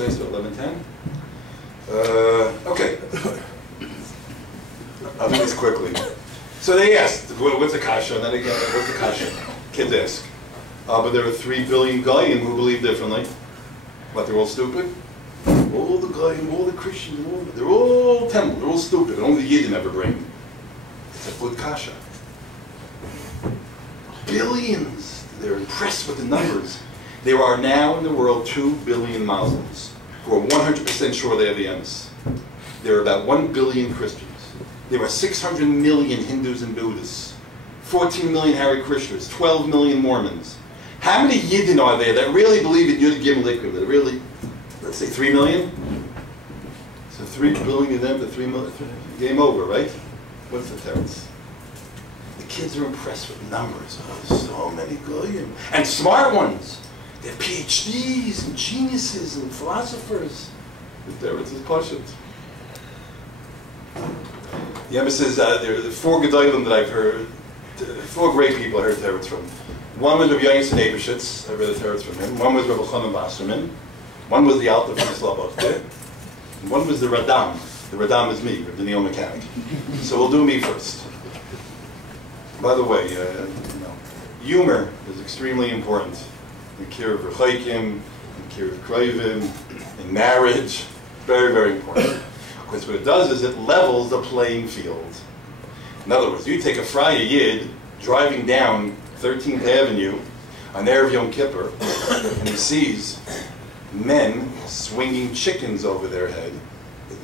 did I say? 11:10? Okay. I'll do this quickly. So they asked, what's the kasha? And then again, what's the kasha? Kids ask. But there are 3 billion goyim who believe differently. But they're all stupid? All the goyim, all the Christians, they're all temple, they're all stupid. Only the Yidden have a brain. It's a good kasha. Billions. They're impressed with the numbers. There are now in the world 2 billion Muslims who are 100% sure they have the MS. There are about 1 billion Christians. There are 600 million Hindus and Buddhists, 14 million Hare Krishnas, 12 million Mormons. How many Yidden are there that really believe in Yud Gimel Likud? That really, let's say 3 million? So 3 billion of them to 3 million, game over, right? What's the difference? The kids are impressed with numbers. Oh, so many goyim. And smart ones. They're PhDs and geniuses and philosophers. The difference is Pashut. The Rebbe says there are 4 gedolim that I've heard, 4 great people I heard teretz from. One was Rabbi Yonis Ebershitz, I read the teretz from him. One was Rabbi Chanan Wasserman. One was the Alta from Slobodka. And one was the Radam. The Radam is me, the Neo mechanic. So we'll do me first. By the way, humor is extremely important in Kiruv Rechoikim, in Kiruv Kroivim, in marriage. Very, very important. Because what it does is it levels the playing field. In other words, you take a Friar Yid driving down 13th Avenue on Erev Yom Kippur, and he sees men swinging chickens over their head.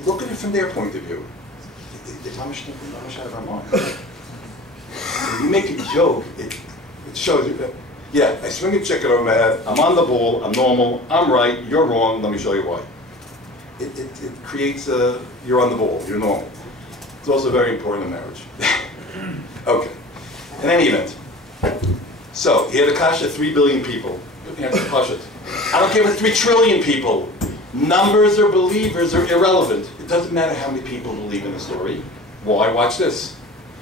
Look at it from their point of view. When you make a joke, it shows you that, yeah, I swing a chicken over my head, I'm on the ball, I'm normal, I'm right, you're wrong, let me show you why. It creates a, you're on the ball, you're normal. It's also very important in marriage. Okay. In any event, so he had a kasha 3 billion people. Answer Pashut. I don't care if it's 3 trillion people. Numbers or believers are irrelevant. It doesn't matter how many people believe in the story. Why? Watch this.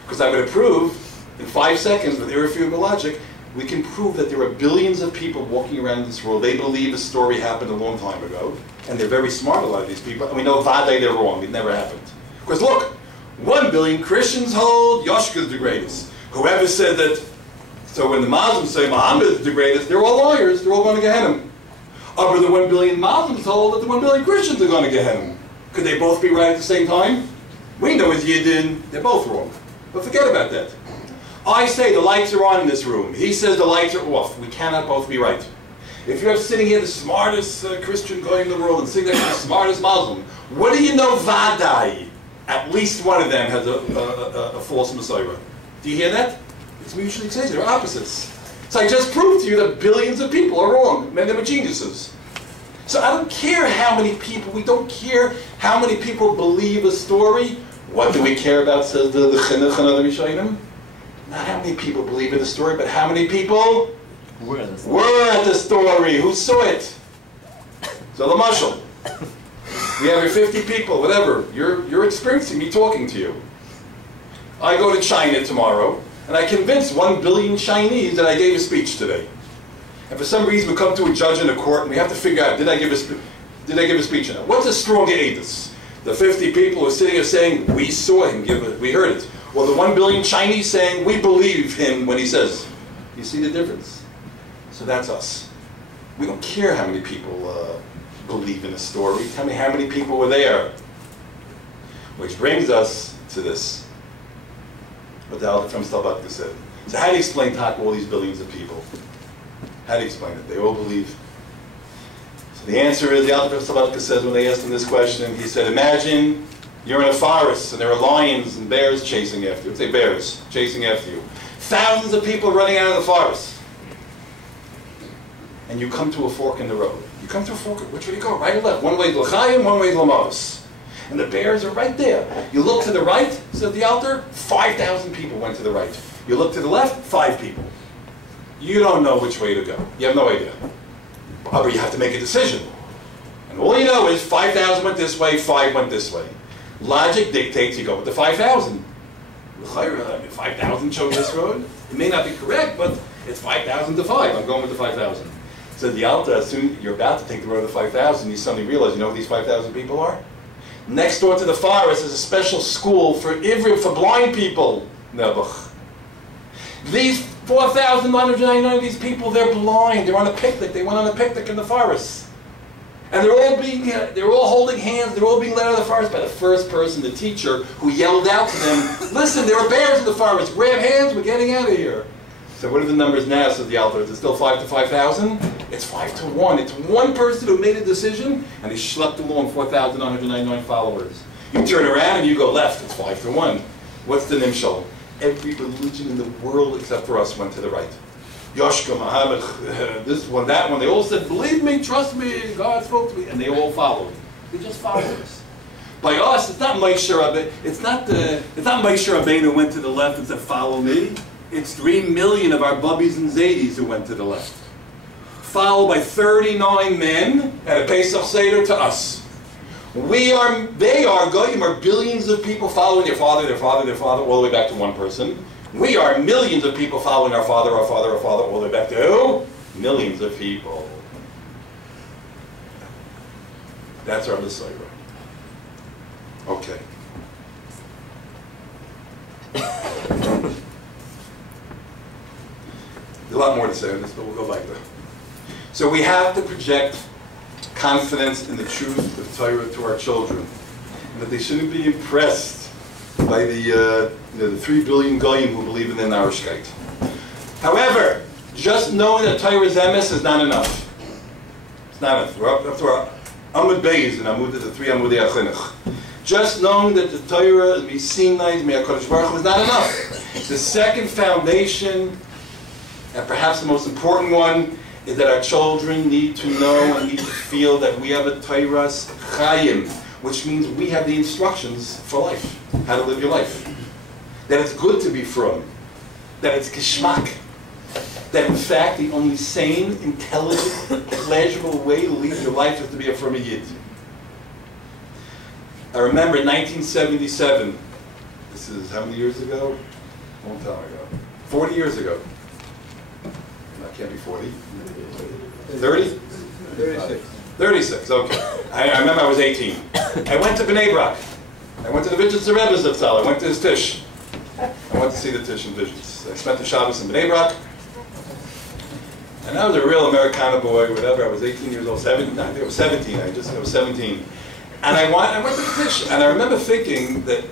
Because I'm going to prove in 5 seconds with irrefutable logic, we can prove that there are billions of people walking around in this world. They believe a story happened a long time ago. And they're very smart, a lot of these people. And we know Vade, they're wrong. It never happened. Because look, 1 billion Christians hold Yoshka is the greatest. Whoever said that, so when the Muslims say Muhammad is the greatest, they're all lawyers. They're all going to Gehenna. But the 1 billion Muslims hold that the 1 billion Christians are going to Gehenna. Could they both be right at the same time? We know as Yidden, they're both wrong. But forget about that. I say the lights are on in this room. He says the lights are off. We cannot both be right. If you're sitting here the smartest Christian guy in the world and sitting next to the smartest Muslim, what do you know, Vadai? At least one of them has a false Messiah. Do you hear that? It's mutually exclusive. They're opposites. So I just proved to you that billions of people are wrong. Men, them are geniuses. So I don't care how many people, we don't care how many people believe a story. What do we care about, says the Chinuch and other Rishonim? Not how many people believe in the story, but how many people were at the story. Who saw it? So the mashal. We have here 50 people, whatever. You're experiencing me talking to you. I go to China tomorrow, and I convince 1 billion Chinese that I gave a speech today. And for some reason we come to a judge in a court, and we have to figure out, did I give a speech or not? What's a stronger edus? The 50 people who are sitting here saying, we saw him give it, we heard it. Or the 1 billion Chinese saying, we believe him when he says. You see the difference? So that's us. We don't care how many people believe in a story. Tell me how many people were there. Which brings us to this. What the Alter from Slobodka said. So how do you explain to all these billions of people? How do you explain it? They all believe. So the answer is, the Alter from Slobodka says when they asked him this question, he said, imagine you're in a forest and there are lions and bears chasing after you. Let's say bears chasing after you. Thousands of people running out of the forest. And you come to a fork in the road. You come to a fork, which way do you go? Right or left? One way is L'chaim, one way is L'mavis. And the bears are right there. You look to the right, said the Alter, 5,000 people went to the right. You look to the left, 5 people. You don't know which way to go. You have no idea. But you have to make a decision. And all you know is 5,000 went this way, 5 went this way. Logic dictates you go with the 5,000. 5,000 chose this road. It may not be correct, but it's 5,000 to 5. I'm going with the 5,000. So the Alta, as soon as you're about to take the road to 5,000, you suddenly realize, you know who these 5,000 people are? Next door to the forest is a special school for Ivrim, for blind people. Nebuch. These 4,999 of these people, they're blind. They're on a picnic. They went on a picnic in the forest. And they're all holding hands. They're all being led out of the forest by the first person, the teacher, who yelled out to them, listen, there are bears in the forest. Grab hands. We're getting out of here. So what are the numbers now, says the Alter? Is it still 5 to 5,000? It's 5 to 1. It's one person who made a decision, and he schlepped along 4,999 followers. You turn around and you go left. It's 5 to 1. What's the nimshal? Every religion in the world except for us went to the right. Yoshka, Muhammad, this one, that one, they all said, believe me, trust me, God spoke to me, and they all followed. They just followed us. By us, it's not Moshe Rabbeinu. It's not Moshe Rabbeinu who went to the left and said, follow me. It's 3 million of our bubbies and zadis who went to the left. Followed by 39 men at a Pesach Seder to us. They are, Goyim are billions of people following their father, all the way back to one person. We are millions of people following our father, all the way back to who? Millions of people. That's our Messiah. Okay. There's a lot more to say on this, but we'll go back there. So we have to project confidence in the truth of Torah to our children, and that they shouldn't be impressed by the 3 billion goyim who believe in the Narishkeit. However, just knowing that Torah's emes is not enough. It's not enough. We're up to our Amud Beis and Amud, the 3 Amudei HaChinuch. Just knowing that the Torah, Misinai, Me'HaKadosh Baruch Hu, is not enough. The second foundation, and perhaps the most important one, is that our children need to know and need to feel that we have a Torah's Chayim, which means we have the instructions for life, how to live your life. That it's good to be from, that it's geschmack, that in fact the only sane, intelligent, pleasurable way to lead your life is to be a from a Yid. I remember in 1977, this is how many years ago? A long time ago. 40 years ago. That can't be 40. 30? 36. 36, okay. I remember I was 18. I went to Bnei Brak. I went to the Visions of Rebbe's Zatzal. I went to his Tish. I went to see the Tish and Visions. I spent the Shabbos in Bnei Brak. And I was a real Americana boy, whatever. I was 18 years old, 17. I think I was 17. I was 17. And I went to the Tish. And I remember thinking that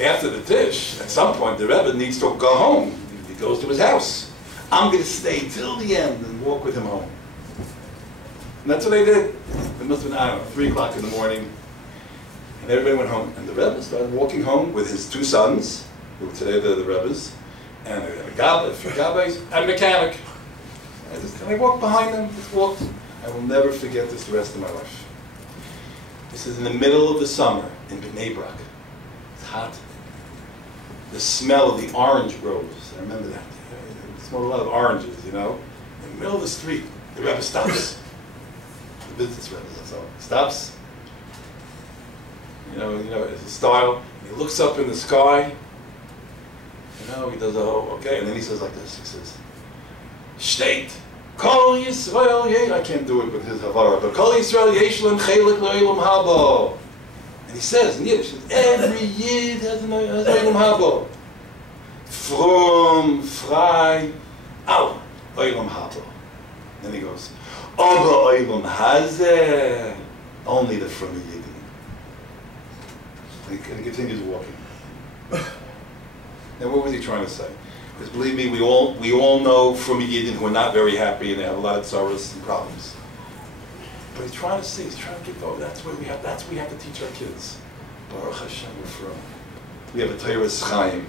after the Tish, at some point, the Rebbe needs to go home. He goes to his house. I'm going to stay till the end and walk with him home. And that's what I did. It must have been, I don't know, 3 o'clock in the morning. And everybody went home. And the Rebbe started walking home with his 2 sons, who were today the Rebbe's, and a few gabbis, and a mechanic. And I walked behind them, just walked. I will never forget this the rest of my life. This is in the middle of the summer in Bnei Brak. It's hot. The smell of the orange groves. I remember that. I smelled a lot of oranges, you know. In the middle of the street, the Rebbe stops. The business Rebbe, that's all. Stops. You know, it's a style. He looks up in the sky. You know, he does a whole, okay, and then he says like this. He says, State, Kol Yisrael, I can't do it with his Havara, but Kol Yisrael yesh lem chelik le'olam habo. And he says in Yiddish, every Yid has an olam habo. From, frei, al olam habo. Then he goes, Oba olam hazeh, only the from the Yidin. And he continues walking. Now what was he trying to say? Because believe me, we all know from Yidden who are not very happy and they have a lot of sorrows and problems. But he's trying to say, he's trying to get over. That's what we have to teach our kids. Baruch Hashem, we're from. We have a Torah's Chaim.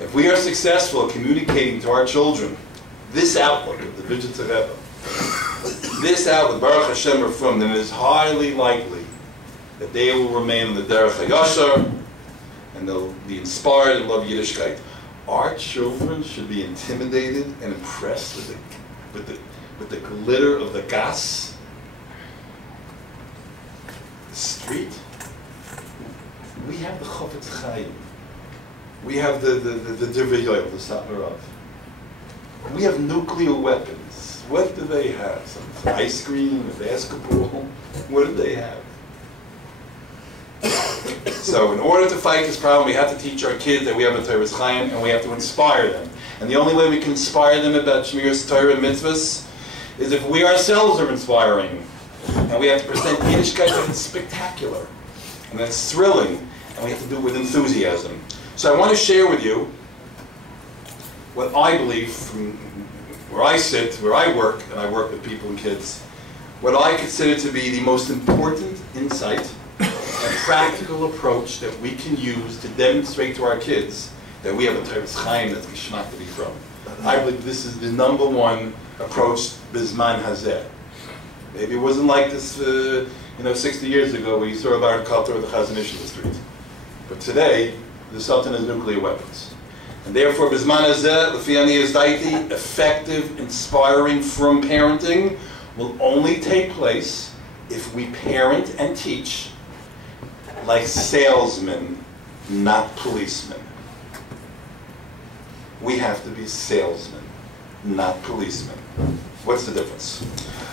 If we are successful at communicating to our children this outlook of the Visions of Rebbe, this outlook, Baruch Hashem, we're from, then it is highly likely that they will remain on the Derech HaYashar and they'll be inspired and love Yiddishkeit. Our children should be intimidated and impressed with the glitter of the gas, the street. We have the Chofetz Chaim. We have the Divrei Yoel, the Satmar Rav. We have nuclear weapons. What do they have? Some ice cream, a basketball? What do they have? So in order to fight this problem, we have to teach our kids that we have a Torah's Chaim, and we have to inspire them. And the only way we can inspire them about Shmiras Torah and mitzvahs is if we ourselves are inspiring. And we have to present Yiddishkeit that's spectacular, and that's thrilling, and we have to do it with enthusiasm. So I want to share with you what I believe from where I sit, where I work, and I work with people and kids, what I consider to be the most important insight and practical approach that we can use to demonstrate to our kids that we have a Torah's Chaim that's Gishmak to be from. I believe this is the #1 approach, Bizman Hazeh. Maybe it wasn't like this 60 years ago when you saw about Qatar or the Chazon Ish in the street. But today, the Sultan has nuclear weapons. And therefore, Bizman Hazeh, L'fi is Daiti, effective, inspiring from parenting will only take place if we parent and teach like salesmen, not policemen. We have to be salesmen, not policemen. What's the difference?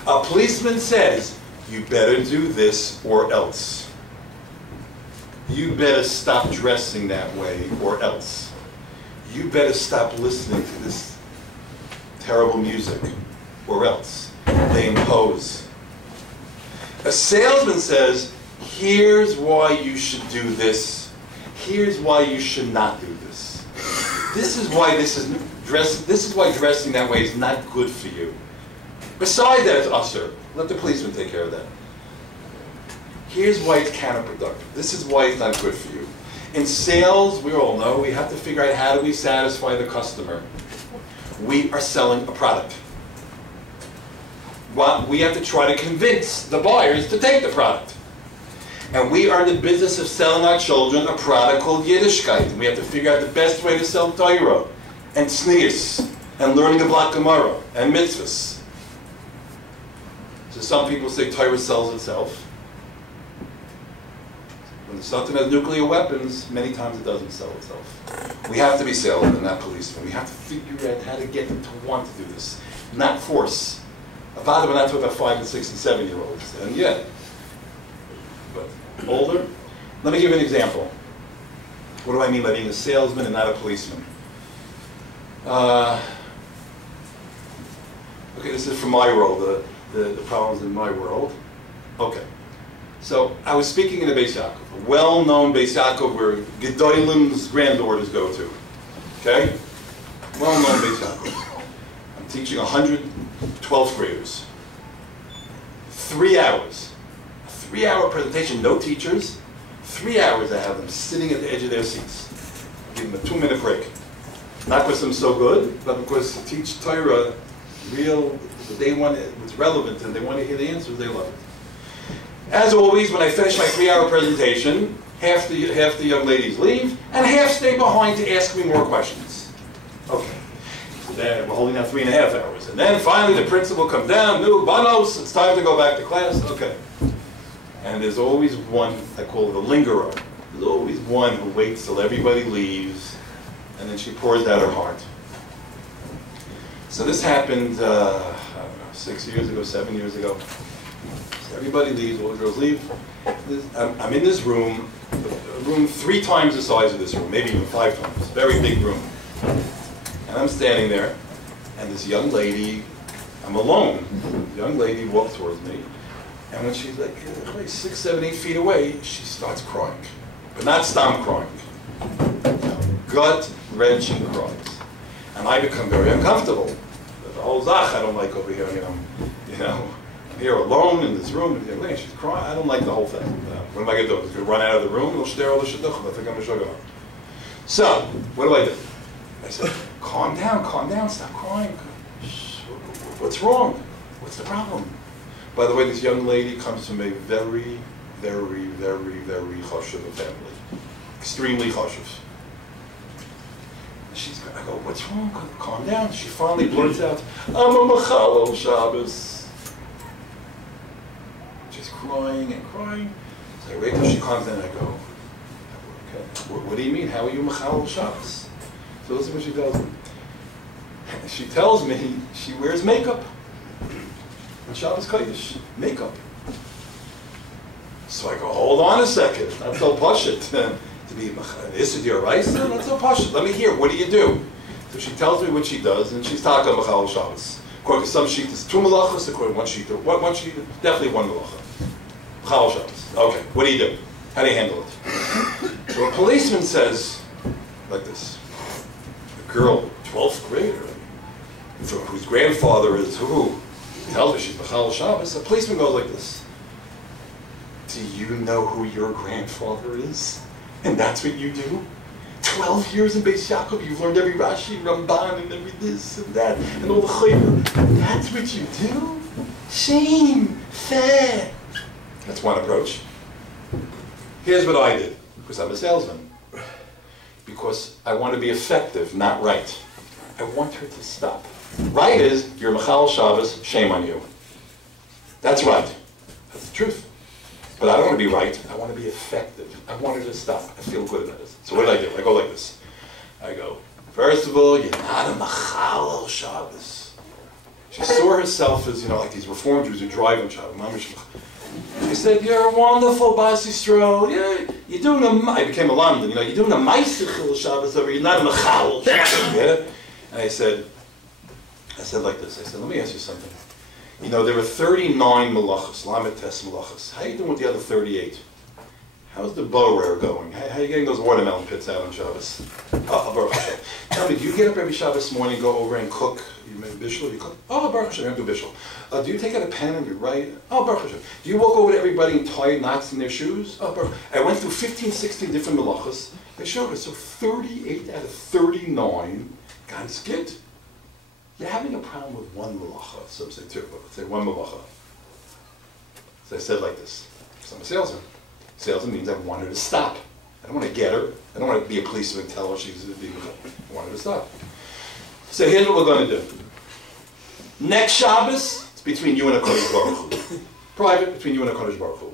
A policeman says, you better do this or else. You better stop dressing that way or else. You better stop listening to this terrible music or else. They impose. A salesman says, here's why you should do this. Here's why you should not do this. This is why dressing that way is not good for you. Besides that, it's usher. Let the policeman take care of that. Here's why it's counterproductive. This is why it's not good for you. In sales, we all know, we have to figure out how do we satisfy the customer. We are selling a product. Well, we have to try to convince the buyers to take the product. And we are in the business of selling our children a product called Yiddishkeit. And we have to figure out the best way to sell Torah and Tznius and learning the Black Gemara and mitzvahs. So some people say Torah sells itself. When the Sultan has nuclear weapons, many times it doesn't sell itself. We have to be salesmen, not policemen. We have to figure out how to get them to want to do this, not force. About we're not talking about 5 and 6 and 7-year-olds, and yet, but older. Let me give you an example. What do I mean by being a salesman and not a policeman? Okay, this is from my world, the problems in my world. Okay. So I was speaking in a Beis Yaakov, a well-known Beis Yaakov where Gedolim's granddaughters go to. Okay? Well-known Beis Yaakov. I'm teaching 112th graders. 3 hours. A 3-hour presentation, no teachers. 3 hours I have them sitting at the edge of their seats. Give them a 2-minute break. Not because I'm so good, but because to teach Torah real, they want it, what's relevant and they want to hear the answers, they love it. As always, when I finish my 3-hour presentation, half the young ladies leave, and half stay behind to ask me more questions. Okay. So then we're holding out 3.5 hours. And then finally the principal comes down, new banos, it's time to go back to class. Okay. And there's always one, I call it a lingerer. There's always one who waits till everybody leaves, and then she pours out her heart. So this happened, I don't know, 6 years ago, 7 years ago. Everybody leaves, all the girls leave. I'm in this room, a room 3 times the size of this room, maybe even 5 times, very big room. And I'm standing there, and this young lady, I'm alone, the young lady walks towards me, and when she's like 6, 7, 8 feet away, she starts crying. But not stomach crying, gut-wrenching cries. And I become very uncomfortable. The whole zach I don't like over here, you know. Here alone in this room, and she's crying. I don't like the whole thing. What am I going to do? I'm going to run out of the room? I think I'm a sugar. So, what do? I said, calm down, stop crying. What's wrong? What's the problem? By the way, this young lady comes from a very, very, very, very chashuv family. Extremely chashuv. I go, what's wrong? Calm down. She finally blurts out, I'm a mechalel shabbos. She's crying and crying. So I wait till she calms down and I go, okay, what do you mean? How are you mechalel shabbos? So listen what she tells me. She tells me she wears makeup. Shabbos Kodesh, makeup. So I go, hold on a second, not so pashut. To be this is your rice, not so pashut. Let me hear, what do you do? So she tells me what she does, and she's talking about Machal Shabbos. According to some sheet, it's 2 malachas, according to one sheet, definitely 1 malacha. Machal Shabbos. Okay, what do you do? How do you handle it? So a policeman says, like this, a girl, 12th grader, whose grandfather is who? Tells her she's Machal Shabbos. A policeman goes like this. Do you know who your grandfather is? And that's what you do? 12 years in Beis Yaakov, you've learned every Rashi, Ramban, and every this and that, and all the chayim. That's what you do? Shame, fair. That's one approach. Here's what I did, because I'm a salesman. Because I want to be effective, not right. I want her to stop. Right is, you're Machal Shabbos, shame on you. That's right. That's the truth. But I don't want to be right, I want to be effective. I want her to stop. I feel good about it. So what do? I go like this. I go, first of all, you're not a Machal Shabbos. She saw herself as, like these Reform Jews who drive on Shabbos. She said, you're a wonderful Bas Yisrael. Yeah, you're doing I became a London, you're doing a Ma'aseh Shabbos over, you're not a Machal Shabbos. Get it? And I said like this. I said, let me ask you something. There were 39 malachas, lamed tes malachas. How are you doing with the other 38? How's the borer going? How are you getting those watermelon pits out on Shabbos? Baruch Hashem. Tell me, do you get up every Shabbos morning, go over and cook? You make bishul, you cook? Oh, Baruch Hashem, I do bishul. Do you take out a pen and you write? Oh, Baruch Hashem. Do you walk over to everybody and tie knots in their shoes? Oh, Baruch. I went through 15, 16 different malachas. They showed us, so 38 out of 39 got skipped. You're having a problem with one malacha. Some say two, but let's say one malacha. So I said like this, because I'm a salesman. Salesman means I want her to stop. I don't want to get her. I don't want to be a policeman and tell her she's being I want her to stop. So here's what we're going to do. Next Shabbos, it's between you and a Kodesh Baruch Hu. Private, between you and a Kodesh Baruch Hu.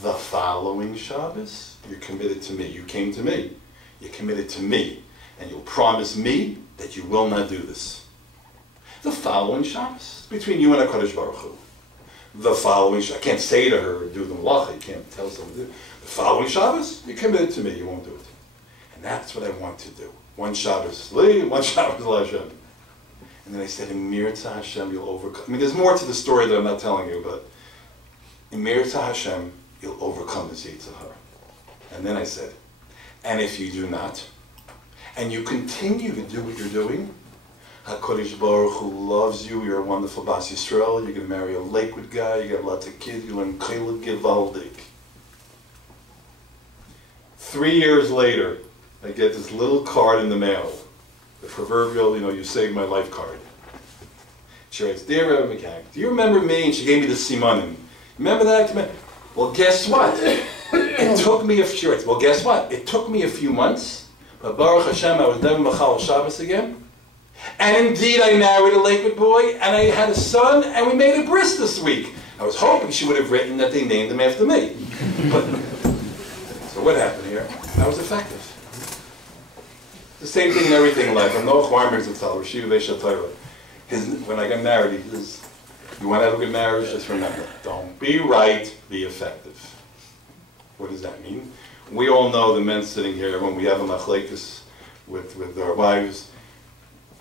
The following Shabbos, you're committed to me. You came to me. You're committed to me. And you'll promise me that you will not do this. The following Shabbos, between you and a Kodesh Baruch Hu. The following Shabbos, I can't say to her, do the malacha, you can't tell someone to do it. The following Shabbos, you're committed to me, you won't do it. And that's what I want to do. One Shabbos li, one Shabbos Hashem. And then I said, in Mirza Hashem, you'll overcome. I mean, there's more to the story that I'm not telling you, but in Mirza Hashem, you'll overcome this Yitzhahara. And then I said, and if you do not, and you continue to do what you're doing, HaKadosh Baruch Hu loves you, you're a wonderful Bas Yisrael, you're going to marry a Lakewood guy, you got lots of kids, you learn Chiluk Givaldik. 3 years later, I get this little card in the mail, the proverbial, you saved my life card. She writes, Dear Rebbe Mechanic, do you remember me? And she gave me the simanim. Remember that? Well, guess what? It took me It took me a few months, but Baruch Hashem, I was never Machal Shabbos again. And indeed, I married a Lakewood boy, and I had a son, and we made a bris this week. I was hoping she would have written that they named him after me. But, so what happened here? I was effective. The same thing in everything in life. I'm no Chwarmers of Tal, Rashiv Veshatayra. When I got married, he says, you want to have a good marriage? Just remember, don't be right, be effective. What does that mean? We all know, the men sitting here, when we have a machlekes with our wives,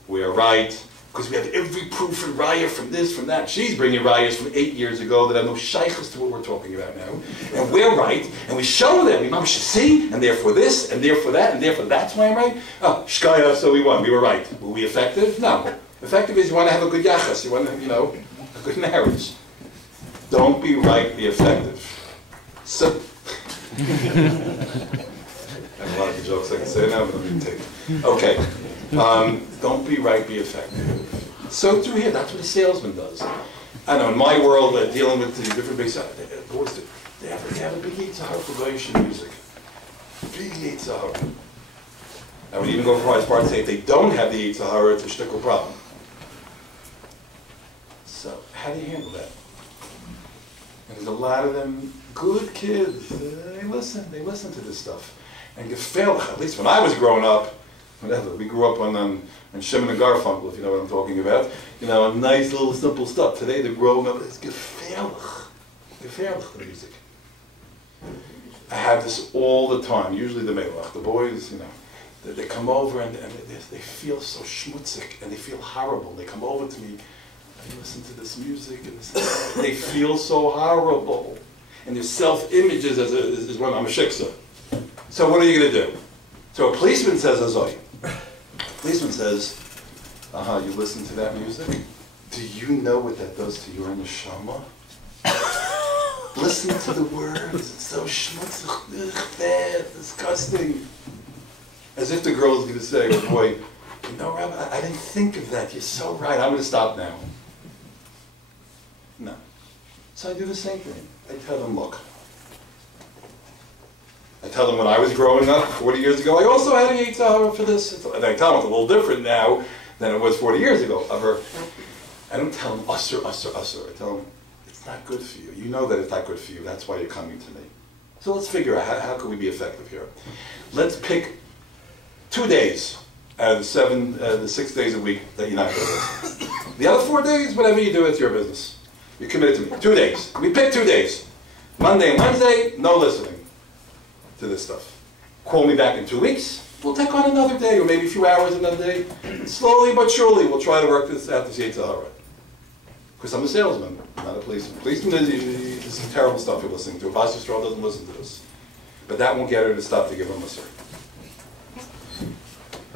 we are right, because we have every proof and raya from this, from that. She's bringing rayas from 8 years ago that have no shaykhs to what we're talking about now. And we're right, and we show them, we should see, and therefore this, and therefore that, and therefore that's why I'm right. Oh, shkaya, so we won, we were right. Were we effective? No. Effective is you want to have a good yachas, you want to, a good marriage. Don't be right, be effective. So, I have a lot of jokes I can say now, but I'm going to take it. Okay. Don't be right, be effective. So too here, that's what a salesman does. I know in my world, dealing with the different big boys, they have a big yitzhahara for Goyish music. Big yitzhahara. I would even go for as far as say if they don't have the yitzhahara, it's a shtickle problem. So how do you handle that? And there's a lot of them good kids. They listen to this stuff. And gefährlich, at least when I was growing up, whatever. We grew up on Shimon and Garfunkel, if you know what I'm talking about. You know, a nice little simple stuff. Today they're growing up, it's gefährlich. Gefährlich, the music. I have this all the time, usually the melech, the boys, you know, they come over and they feel so schmutzig and they feel horrible. They come over to me, I listen to this music and they feel so horrible. And their self-images is when I'm a shiksa. So what are you going to do? So a policeman says, Azoi. Policeman says, you listen to that music? Do you know what that does to your neshama? Listen to the words. It's so schmutzig, bad, disgusting. As if the girl is going to say, oh boy, you know, Rabbi, I didn't think of that. You're so right. I'm going to stop now. No. So I do the same thing. I tell them, look. I tell them when I was growing up 40 years ago, I also had a Yitzhahara for this. And I tell them it's a little different now than it was 40 years ago. I don't tell them, usser, usser, usser. I tell them, it's not good for you. You know that it's not good for you. That's why you're coming to me. So let's figure out how can we be effective here. Let's pick 2 days out of the 6 days a week that you're not going to listen. The other 4 days, whatever you do, it's your business. You're committed to me. 2 days. We pick 2 days. Monday and Wednesday, no listening to this stuff. Call me back in 2 weeks. We'll take on another day, or maybe a few hours another day. And slowly but surely, we'll try to work this out to Yitzhahara. Because I'm a salesman, not a policeman. Policeman this is terrible stuff you're listening to. Bas Yisrael doesn't listen to this. But that won't get her to stop to give him a sir.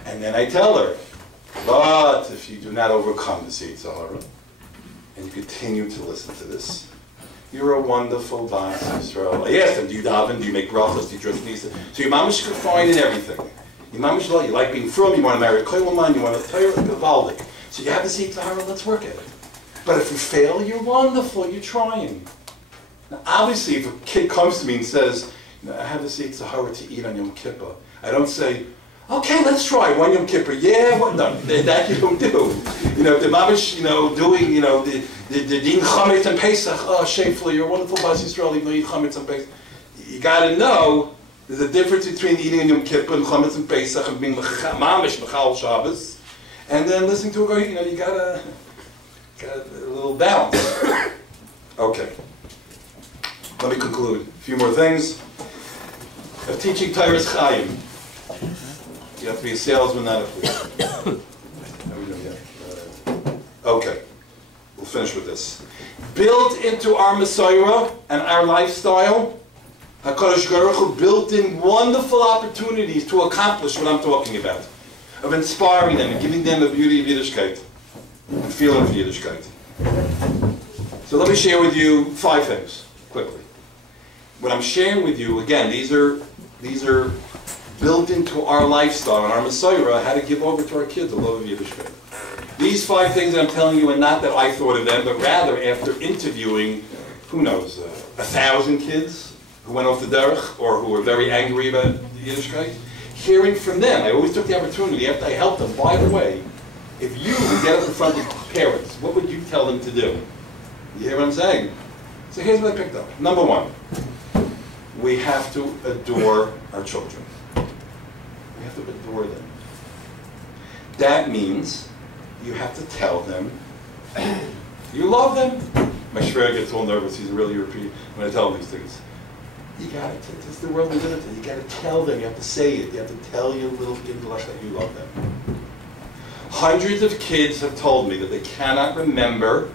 And then I tell her, but if you do not overcome the Yitzhahara, and you continue to listen to this, you're a wonderful Bas Yisrael. I asked him, do you daven, do you make brachos, do you drink nisa? So your mamash could find in everything. Your mamash, you like being from, you want to marry a koilaman, you want to tell her Gavaldik. So you have the Yitzhahara, let's work at it. But if you fail, you're wonderful, you're trying. Now obviously if a kid comes to me and says, you know, I have this Yitzhahara to eat on Yom Kippur, I don't say, okay, let's try one Yom Kippur. Yeah, what? No, that you don't do. You know, the mamish, you know, doing, you know, the din chametz and Pesach. Oh, shamefully, you're a wonderful Bas Yisrael, even though you eat chametz and Pesach. You got to know there's a difference between eating on Yom Kippur and chametz and Pesach and being mamish mechal Shabbos, and then listening to a guy. You know, you got a little balance. Okay. Let me conclude. A few more things. Of teaching Torah's Chaim. You have to be a salesman, not a policeman. Okay, we'll finish with this. Built into our Messiah and our lifestyle, HaKadosh Baruch Hu built in wonderful opportunities to accomplish what I'm talking about, of inspiring them and giving them the beauty of Yiddishkeit and feeling of Yiddishkeit. So let me share with you 5 things, quickly. What I'm sharing with you, again, these are built into our lifestyle and our Messiah, how to give over to our kids the love of Yiddishkeit. These 5 things that I'm telling you are not that I thought of them, but rather after interviewing, who knows, 1,000 kids who went off the derech or who were very angry about Yiddishkeit, hearing from them. I always took the opportunity after I helped them. By the way, if you would get up in front of parents, what would you tell them to do? You hear what I'm saying? So here's what I picked up. Number 1, we have to adore our children. We have to adore them. That means you have to tell them you love them. My shver gets all nervous. He's really European when I tell him these things. You got to. This is the world we live in. You got to tell them. You have to say it. You have to tell your little intellect that you love them. Hundreds of kids have told me that they cannot remember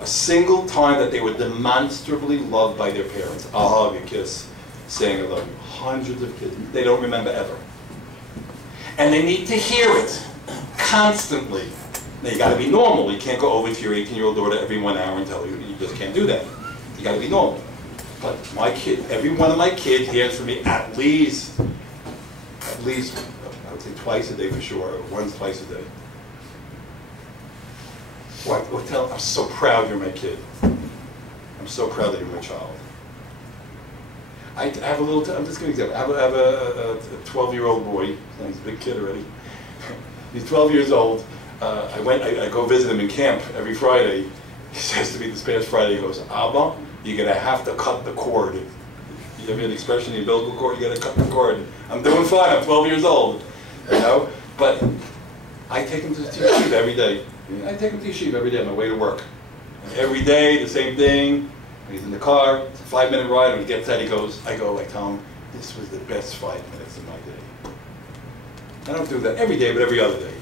a single time that they were demonstrably loved by their parents. A hug, a kiss, saying I love you. Hundreds of kids. They don't remember ever. And they need to hear it constantly. Now you got to be normal. You can't go over to your 18-year-old daughter every 1 hour and tell her. You just can't do that. You got to be normal. But my kid, every one of my kids hears from me at least, I would say twice a day for sure, or once, twice a day. Or tell them, I'm so proud you're my kid. I'm so proud that you're my child. I have a little, I'm just going to example. I have a 12-year-old boy. He's a big kid already. He's 12 years old. I go visit him in camp every Friday. He says to me this past Friday, he goes, Abba, you're going to have to cut the cord. You have an expression, the umbilical cord, you got to cut the cord. I'm doing fine, I'm 12 years old. You know? But I take him to yeshiva every day. I take him to yeshiva every day on my way to work. And every day, the same thing. When he's in the car, it's a 5-minute ride. When he gets out, I tell him, this was the best 5 minutes of my day. I don't do that every day, but every other day.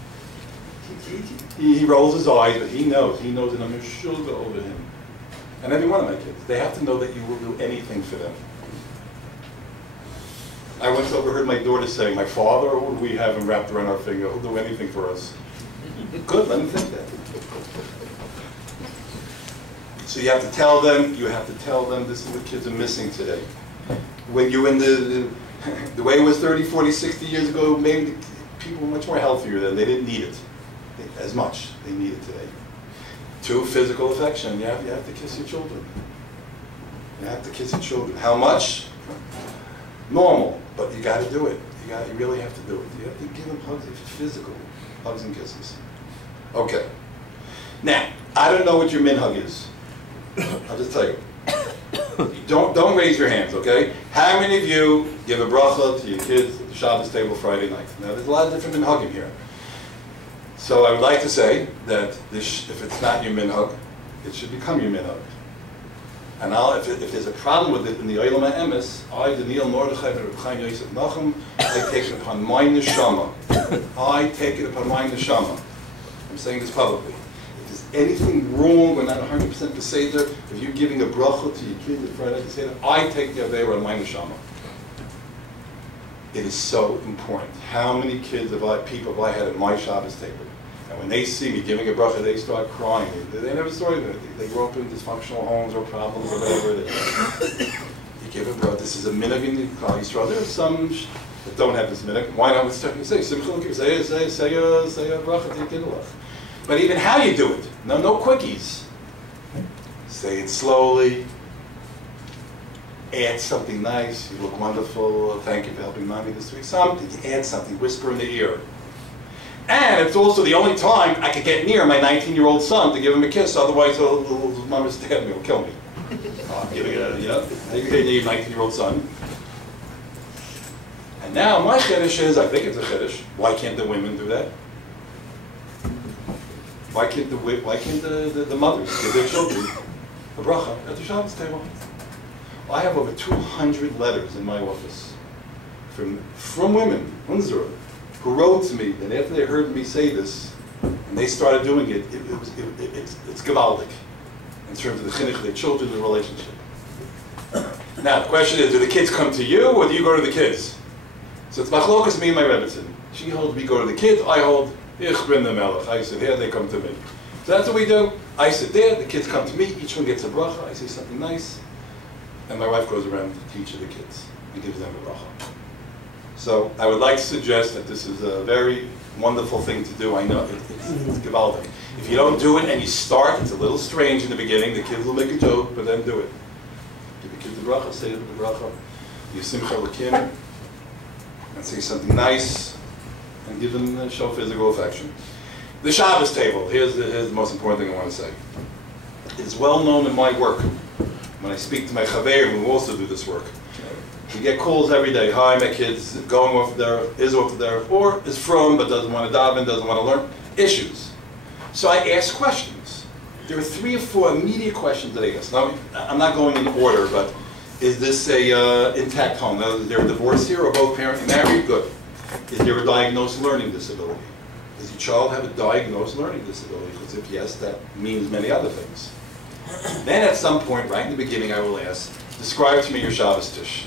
He rolls his eyes, but he knows that I'm a shulga over him. And every one of my kids, they have to know that you will do anything for them. I once overheard my daughter saying, my father, we have him wrapped around our finger, he'll do anything for us. Good, let him think that. So you have to tell them, this is what kids are missing today. When you're in the way it was 30, 40, 60 years ago, maybe people were much more healthier then, they didn't need it as much, they need it today. 2, physical affection, you have to kiss your children. You have to kiss your children. How much? Normal, but you got to do it. You really have to do it. You have to give them hugs, physical hugs and kisses. Okay. Now, I don't know what your minhag is. I'll just tell you. Don't raise your hands, okay? How many of you give a bracha to your kids at the Shabbos table Friday night? Now, there's a lot of different minhagim here. So I would like to say that if it's not your minhag, it should become your minhag. And if there's a problem with it in the Olam HaEmes, I, Daniel Mordechai, and Reb Chaim Yosef Nachum, I take it upon my neshama. I take it upon my neshama. I'm saying this publicly. If there's anything wrong, we're not 100% beseder, if you're giving a bracha to your kids at Friday night seder, I take the aveira on my neshama. It is so important. How many kids people have I had at my Shabbos table? And when they see me giving a bracha, they start crying. They never saw anything. They grew up in dysfunctional homes or problems or whatever. You give a bracha. This is a minhag in Klal Yisrael. There are some that don't have this minhag. Why not? Say simcha l'kir. Say a bracha to your kid. But even how you do it, no quickies. Say it slowly. Add something nice. You look wonderful. Thank you for helping mommy this week. Something. Add something. Whisper in the ear. And it's also the only time I could get near my 19-year-old son to give him a kiss. Otherwise, he'll mama stab me. He'll kill me. I'm giving it, how you get your 19-year-old son. And now my chiddush is, I think it's a chiddush. Why can't the women do that? Why can't the mothers give their children a bracha at the Shabbos table? I have over 200 letters in my office from women, Unzura, who wrote to me that after they heard me say this, and they started doing it, it's gewaldic in terms of the chinuch of their children, the relationship. Now, the question is, do the kids come to you, or do you go to the kids? So it's machlokas me and my Rebbetzin. She holds me go to the kids, I hold, ich bin the melech. I sit here, they come to me. So that's what we do. I sit there, the kids come to me, each one gets a bracha, I say something nice, and my wife goes around to teach the kids and gives them a bracha. So I would like to suggest that this is a very wonderful thing to do. I know it's gewaldic. If you don't do it and you start, it's a little strange in the beginning. The kids will make a joke, but then do it. Give the kids the bracha, say the bracha, you simcha l'kim, and say something nice, and give them show physical affection. The Shabbos table. Here's the most important thing I want to say. It's well known in my work. When I speak to my chaverim who also do this work, we get calls every day. Hi, my kid's going off there, is off there, or is from but doesn't want to daven, doesn't want to learn. Issues. So I ask questions. There are 3 or 4 immediate questions that I ask. Now, I'm not going in order, but is this a intact home? Now, is there a divorce here, or both parents married? Good. Is there a diagnosed learning disability? Does your child have a diagnosed learning disability? Because if yes, that means many other things. Then at some point, right in the beginning, I will ask, describe to me your Shabbos tish.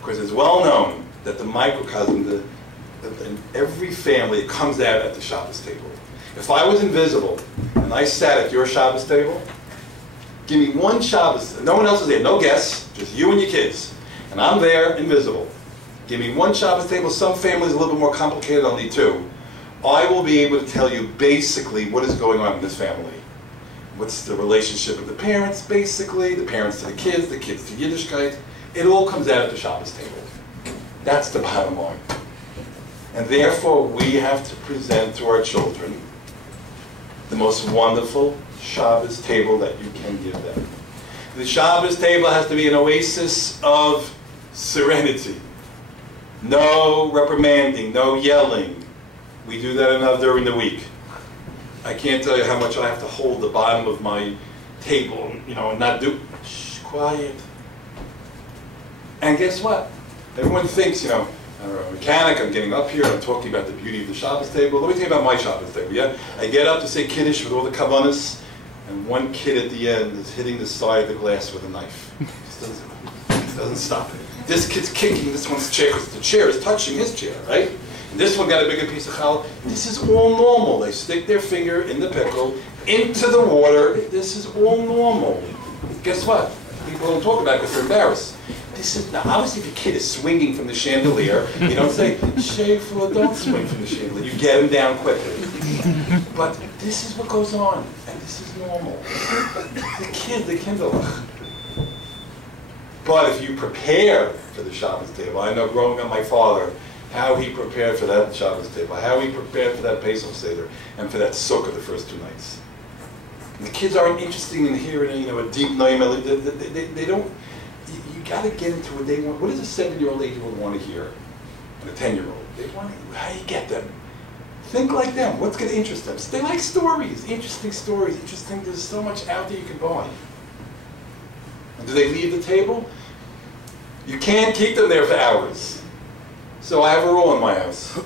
Because it's well known that the microcosm in every family it comes out at the Shabbos table. If I was invisible and I sat at your Shabbos table, give me one Shabbos, no one else is there, no guests, just you and your kids, and I'm there invisible. Give me one Shabbos table. Some families are a little bit more complicated, I'll need 2. I will be able to tell you basically what is going on in this family. What's the relationship of the parents, basically, the parents to the kids to Yiddishkeit. It all comes out at the Shabbos table. That's the bottom line. And therefore, we have to present to our children the most wonderful Shabbos table that you can give them. The Shabbos table has to be an oasis of serenity. No reprimanding, no yelling. We do that enough during the week. I can't tell you how much I have to hold the bottom of my table, and not do, shh, quiet. And guess what? Everyone thinks, I'm a mechanic, I'm getting up here, I'm talking about the beauty of the Shabbos table. Let me tell you about my Shabbos table, yeah? I get up to say Kiddush with all the kavanas, and one kid at the end is hitting the side of the glass with a knife. He doesn't stop it. This kid's kicking this one's chair, because the chair is touching his chair, right? And this one got a bigger piece of challah. This is all normal. They stick their finger in the pickle, into the water. This is all normal. Guess what? People don't talk about it because they're embarrassed. This is, now obviously if a kid is swinging from the chandelier, you don't say, Shayful, don't swing from the chandelier. You get him down quickly. But this is what goes on, and this is normal. The kid, the kinderlach. But if you prepare for the Shabbos table, I know growing up my father, how he prepared for that Shabbos table, how he prepared for that Pesach Seder, and for that sukkah the first 2 nights. And the kids aren't interested in hearing, a deep noim. They don't. You got to get into what they want. What does a 7-year-old, 8-year-old want to hear? And a 10-year-old. They want to, how do you get them? Think like them. What's going to interest them? They like stories, interesting stories. Interesting. There's so much out there you can buy. And do they leave the table? You can't keep them there for hours. So I have a rule in my house.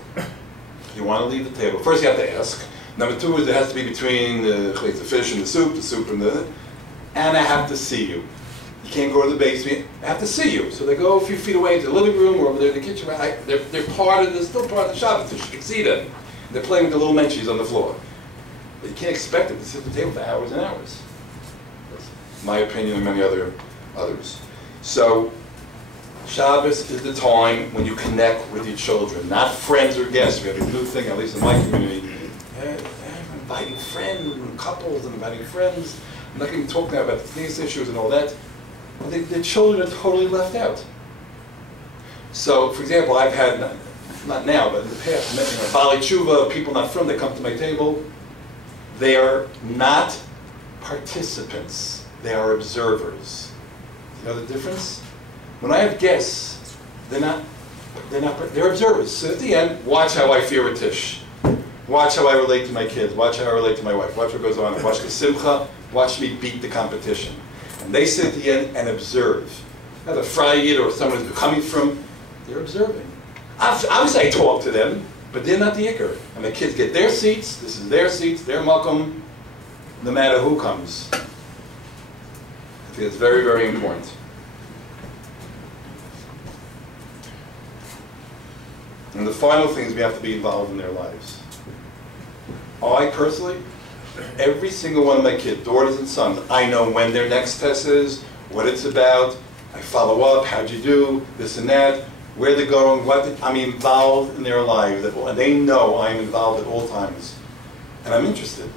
You want to leave the table. First you have to ask. Number 2 is it has to be between the fish and the soup and and I have to see you. You can't go to the basement. I have to see you. So they go a few feet away to the living room or over there in the kitchen. They're still part of the Shabbos. You can see them. They're playing with the little menchies on the floor. But you can't expect them to sit at the table for hours and hours. That's my opinion and many others. So Shabbos is the time when you connect with your children, not friends or guests. We have a new thing, at least in my community. Inviting friends and couples and inviting friends. I'm not going to talk now about these issues and all that. But the children are totally left out. So, for example, I've had, not now, but in the past, Bali Tshuva, people not from, they come to my table. They are not participants. They are observers. You know the difference? When I have guests, they're observers. So at the end, watch how I fear a tish. Watch how I relate to my kids. Watch how I relate to my wife. Watch what goes on. Watch the simcha. Watch me beat the competition. And they sit at the end and observe. Now the Frayid or someone who's coming from, they're observing. Obviously I talk to them, but they're not the ikar. And the kids get their seats. This is their seats, their makom, no matter who comes. I think it's very, very important. And the final thing is we have to be involved in their lives. I personally, every single one of my kids, daughters and sons, I know when their next test is, what it's about, I follow up, how'd you do, this and that, where they're going, I'm involved in their lives, and they know I'm involved at all times. And I'm interested.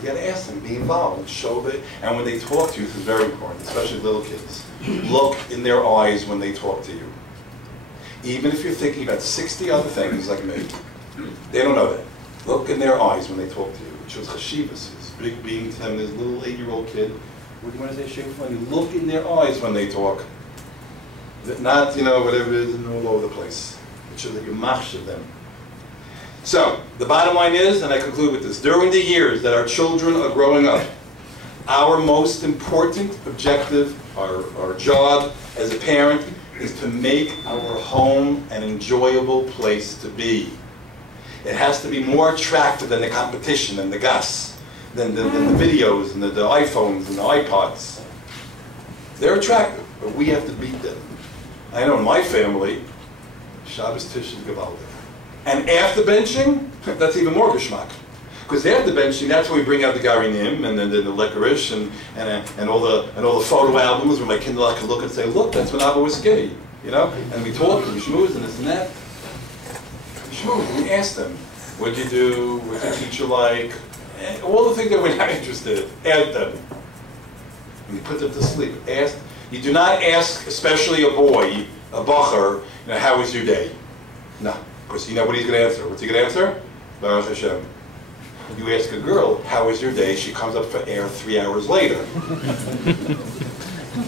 You gotta ask them, be involved, and show that, and when they talk to you, this is very important, especially little kids. Look in their eyes when they talk to you. Even if you're thinking about 60 other things like me, they don't know that. Look in their eyes when they talk to you. It shows chashivas. It's big being to them, this little 8-year-old kid. What do you want to say, Shayful? You look in their eyes when they talk. Not, whatever it is, and all over the place. It shows that you machshav them. So, the bottom line is, and I conclude with this, during the years that our children are growing up, our most important objective, our job as a parent, is to make our home an enjoyable place to be. It has to be more attractive than the competition and the gas, than the videos and the iPhones and the iPods. They're attractive, but we have to beat them. I know in my family, Shabbos Tish is Gavaldik. And after benching, that's even more geschmack. Because after benching, that's when we bring out the garinim and then the licorice and all the photo albums where my kinder can look and say, look, that's when Abba was skinny, And we talk and we schmooze and this and that. We ask them, what'd you do? What's your teacher like? And all the things that we're not interested in, ask them. And you put them to sleep. Ask. You do not ask, especially a boy, a bacher, how was your day? No, because you know what he's going to answer. What's he going to answer? Baruch Hashem. You ask a girl, how was your day? She comes up for air 3 hours later.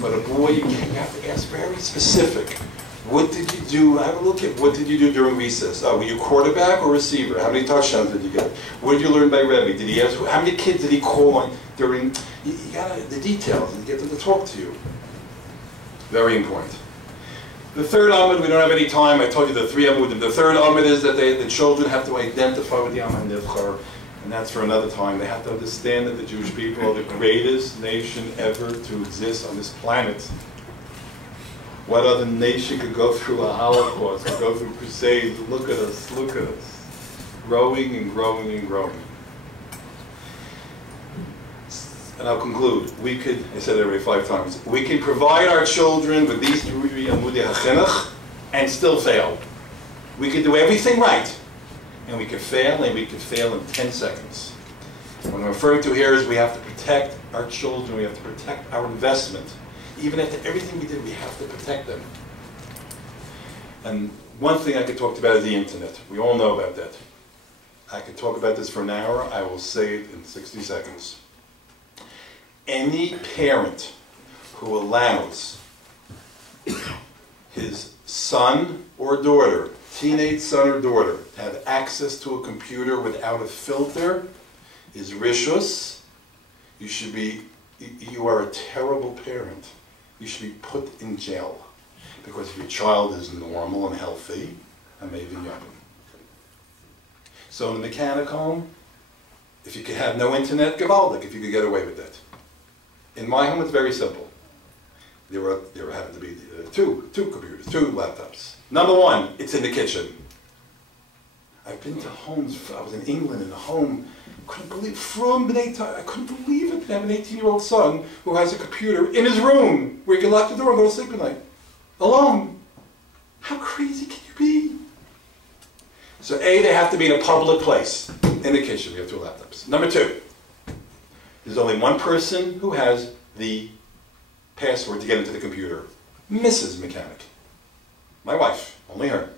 But a boy, you have to ask very specific. What did you do? Have a look at what did you do during recess? Were you quarterback or receiver? How many touchdowns did you get? What did you learn by Rebbe? Did he ask? How many kids did he call on during? You got the details and get them to talk to you. Very important. The third amud, we don't have any time. I told you the 3 amudim. The third amud is that the children have to identify with the Am HaNivchar, and that's for another time. They have to understand that the Jewish people are the greatest nation ever to exist on this planet. What other nation could go through a Holocaust, could go through crusades? Look at us, look at us. Growing and growing and growing. And I'll conclude. We could, I said it already 5 times, we can provide our children with these 3 amudei hachinuch and still fail. We could do everything right, and we could fail, and we could fail in 10 seconds. What I'm referring to here is we have to protect our children, we have to protect our investment. Even after everything we did, we have to protect them. And one thing I could talk about is the internet. We all know about that. I could talk about this for an hour. I will say it in 60 seconds. Any parent who allows his son or daughter, teenage son or daughter, to have access to a computer without a filter is rishus. You are a terrible parent. You should be put in jail. Because if your child is normal and healthy, I'm even yapping. So in the mechanic home, if you could have no internet, gewaldig, if you could get away with that. In my home, it's very simple. There happened to be two computers, 2 laptops. Number 1, it's in the kitchen. I've been to homes, I was in England in a home, I couldn't believe it, to have an 18-year-old son who has a computer in his room where he can lock the door and go to sleep at night. Alone. How crazy can you be? So A, they have to be in a public place. In the kitchen, we have 2 laptops. Number 2, there's only one person who has the password to get into the computer. Mrs. Mechanic. My wife, only her.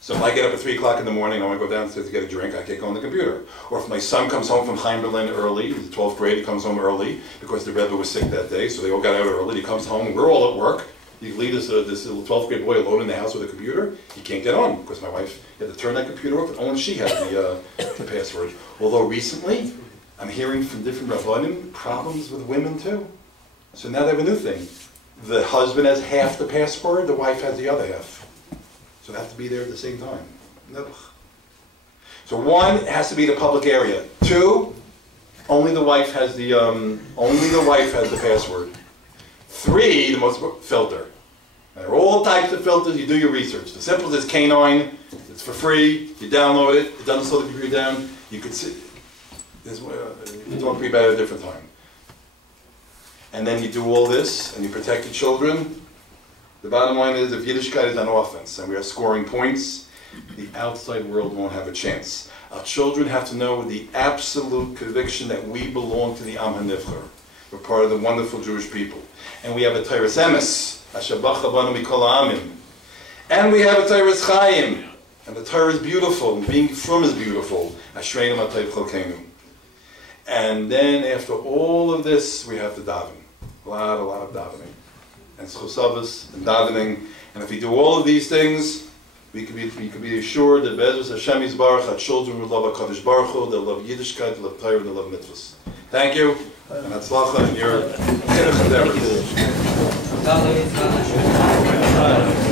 So if I get up at 3 o'clock in the morning, I want to go downstairs to get a drink, I can't go on the computer. Or if my son comes home from Chaim Berlin early, he's in 12th grade, he comes home early because the Rebbe was sick that day, so they all got out early. He comes home, we're all at work. You leave this little 12th grade boy alone in the house with a computer, he can't get on because my wife had to turn that computer off, and only she has the password. Although recently, I'm hearing from different rabbanim problems with women too. So now they have a new thing. The husband has half the password, the wife has the other half. So they have to be there at the same time. No. So 1, it has to be in a public area. 2, only the wife has the password. 3, the most filter. There are all types of filters. You do your research. The simplest is K9. It's for free. You download it. It doesn't slow the computer down. You could see. You can talk to me about it at a different time. And then you do all this, and you protect your children. The bottom line is, if Yiddishkeit is on offense, and we are scoring points, the outside world won't have a chance. Our children have to know with the absolute conviction that we belong to the Am HaNivchar. We're part of the wonderful Jewish people. And we have a Teiras Emes, Asher Bacha Banu Mikol Ha'amim. And we have a Teiras Chaim. And the Torah is beautiful, and being from is beautiful. Ashreinu Matayv Cholkeinu. And then after all of this, we have to daven. A lot of davening. And schusavos and davening. And if we do all of these things, we can be assured that Be'ezus Hashem Yisbarach, our children will love HaKadosh Baruch Hu, they'll love Yiddishkeit, they'll love Torah, they'll love mitzvahs. Thank you, and Hatzlacha in your endeavors.